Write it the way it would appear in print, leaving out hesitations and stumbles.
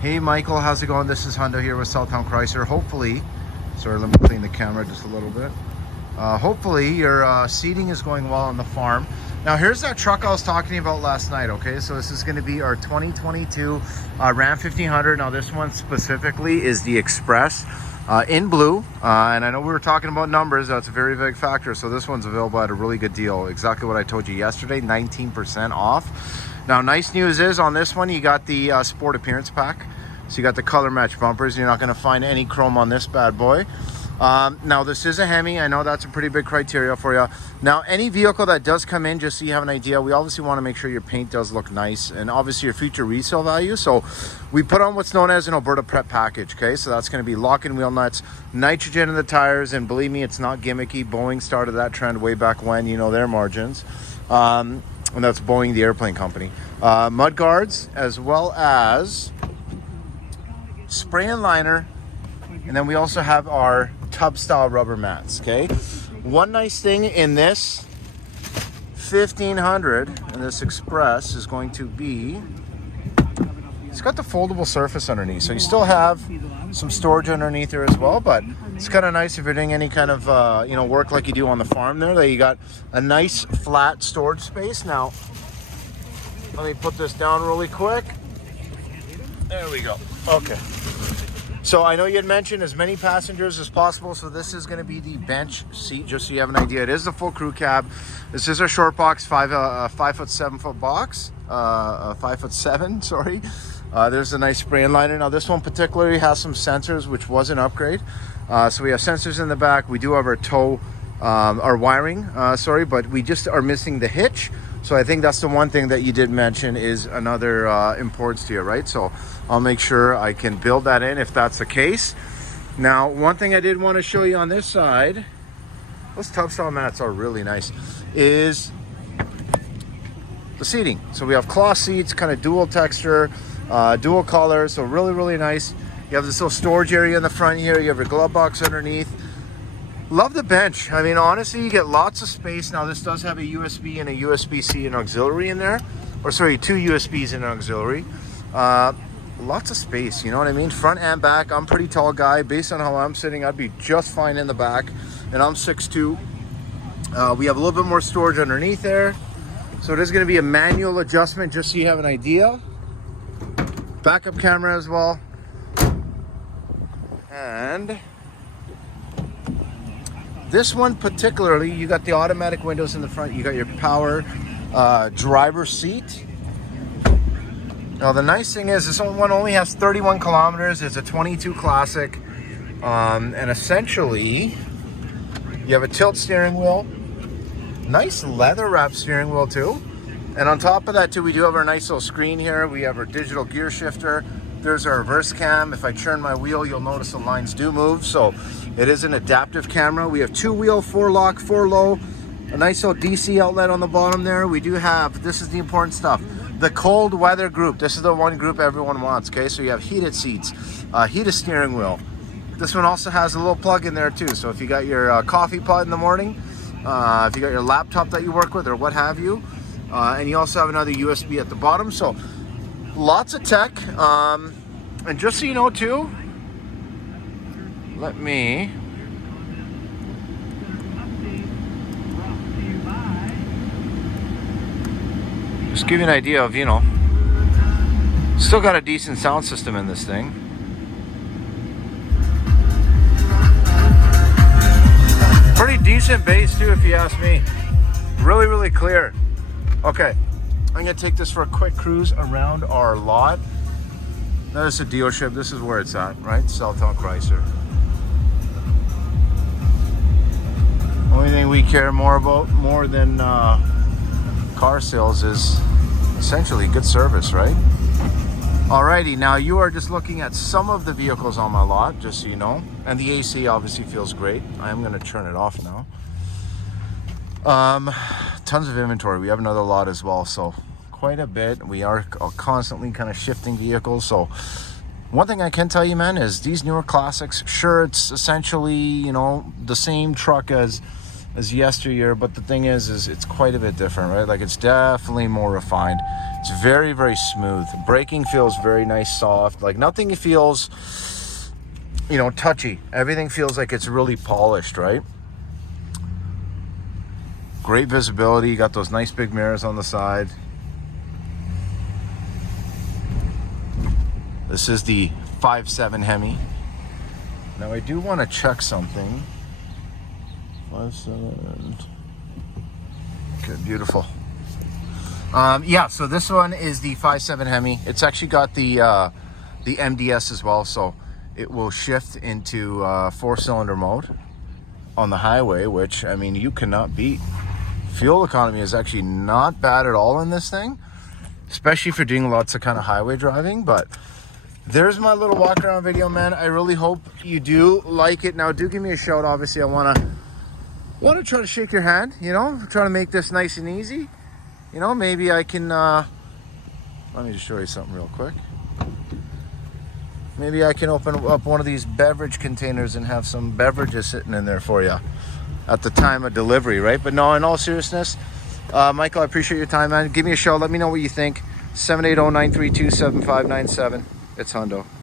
Hey Michael, how's it going? This is Hundo here with Southtown Chrysler. Hopefully, sorry, let me clean the camera just a little bit. Hopefully your seating is going well on the farm. Now here's that truck I was talking about last night, okay? So this is gonna be our 2022 Ram 1500. Now this one specifically is the Express in blue. And I know we were talking about numbers, that's a very big factor. So this one's available at a really good deal. Exactly what I told you yesterday, 19% off. Now, nice news is on this one, you got the Sport Appearance Pack. So you got the color match bumpers. You're not gonna find any chrome on this bad boy. Now, this is a Hemi. I know that's a pretty big criteria for you. Now, any vehicle that does come in, just so you have an idea, we obviously wanna make sure your paint does look nice and obviously your future resale value. So we put on what's known as an Alberta Prep Package, okay? So that's gonna be lock-in wheel nuts, nitrogen in the tires, and believe me, it's not gimmicky. Boeing started that trend way back when, you know, their margins. And that's Boeing, the airplane company. Mud guards, as well as spray and liner. And then we also have our tub style rubber mats, okay? One nice thing in this 1500 and this Express is going to be, it's got the foldable surface underneath. So you still have some storage underneath there as well, but it's kind of nice if you're doing any kind of you know, work like you do on the farm there, that you got a nice flat storage space. Now let me put this down really quick. There we go. Okay, so I know you had mentioned as many passengers as possible, so this is going to be the bench seat, just so you have an idea. It is the full crew cab. This is our short box, 5'7" box, 5'7", sorry. There's a nice spray and liner. Now this one particularly has some sensors, which was an upgrade. So we have sensors in the back. We do have our tow, our wiring, sorry, but we just are missing the hitch. So I think that's the one thing that you did mention is another importance to you, right? So I'll make sure I can build that in if that's the case. Now, one thing I did want to show you on this side, those tub style mats are really nice, is the seating. So we have cloth seats, kind of dual texture, dual color, so really, really nice. You have this little storage area in the front here. You have your glove box underneath. Love the bench. I mean, honestly, you get lots of space. Now, this does have a USB and a USB-C and auxiliary in there. Or sorry, two USBs and an auxiliary. Lots of space, you know what I mean? Front and back. I'm a pretty tall guy. Based on how I'm sitting, I'd be just fine in the back. And I'm 6'2". We have a little bit more storage underneath there. So it is going to be a manual adjustment, just so you have an idea. Backup camera as well. And this one particularly, you got the automatic windows in the front. You got your power driver's seat. Now the nice thing is this one only has 31 kilometers. It's a 22 Classic. And essentially, you have a tilt steering wheel. Nice leather wrap steering wheel too. And on top of that too, we do have our nice little screen here. We have our digital gear shifter. There's our reverse cam. If I turn my wheel, you'll notice the lines do move. So it is an adaptive camera. We have 2-wheel, 4-lock, 4-low, a nice little DC outlet on the bottom there. We do have, this is the important stuff, the cold weather group. This is the one group everyone wants, okay? So you have heated seats, heated steering wheel. This one also has a little plug in there too. So if you got your coffee pot in the morning, if you got your laptop that you work with or what have you, and you also have another USB at the bottom. So lots of tech. And just so you know too, let me just give you an idea of, you know, still got a decent sound system in this thing. Pretty decent bass too, if you ask me. Really, really clear. Okay, I'm gonna take this for a quick cruise around our lot. There's a dealership. This is where it's at, right? Southtown Chrysler. Only thing we care more about, more than car sales, is essentially good service, right? Alrighty, now you are just looking at some of the vehicles on my lot, just so you know. And the AC obviously feels great. I am gonna turn it off now. Tons of inventory. We have another lot as well, so quite a bit. We are constantly kind of shifting vehicles. So one thing I can tell you, man, is these newer Classics, sure, it's essentially, you know, the same truck as as yesteryear, but the thing is it's quite a bit different, right? Like, it's definitely more refined. It's very, very smooth. Braking feels very nice, soft. Like, nothing feels, you know, touchy. Everything feels like it's really polished, right? Great visibility. You got those nice big mirrors on the side. This is the 5.7 Hemi. Now I do want to check something. 5.7. Okay, beautiful. Yeah, so this one is the 5.7 Hemi. It's actually got the MDS as well, so it will shift into 4-cylinder mode on the highway, which, I mean, you cannot beat. Fuel economy is actually not bad at all in this thing, especially if you're doing lots of kind of highway driving. But there's my little walk around video, man. I really hope you do like it. Now, do give me a shout. Obviously, I want to try to shake your hand, you know, try to make this nice and easy. You know, maybe I can, let me just show you something real quick. Maybe I can open up one of these beverage containers and have some beverages sitting in there for you at the time of delivery, right? But no, in all seriousness, Michael, I appreciate your time, man. Give me a shout. Let me know what you think. 780-932-7597. It's Hundo.